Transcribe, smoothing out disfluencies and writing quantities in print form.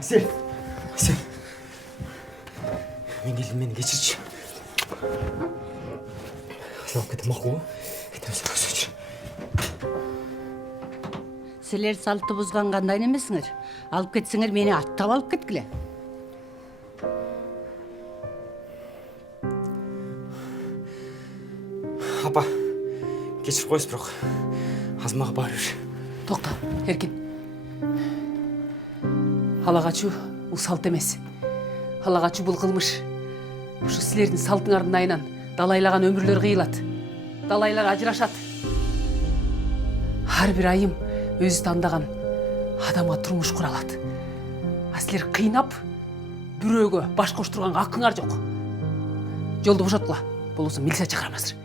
Сен. Мені кешірші. Салып кетем мақұл ғой? Кетеміз. Силер салтты бұзған қандай немесіңер? Алып кетсеңер мені аттап алып кеткіле. Апа, кешір қойыз бірақ азмаға бар жүр. Тоқта, Еркин. Халағачу бұл салт емес. Халағачу бұл қылмыш. Ушу силердің салтыңардың айынан далайлаған өмірлер қиылады. Далайлар ажырашат. Har bir айым өзі таңдаған адамға тұрмыш құралады. Силер қиынап, бүрөөгө баш коштурганга акыңар жок. Жолду бошоткула. Болбосо милиция чакырамазыр.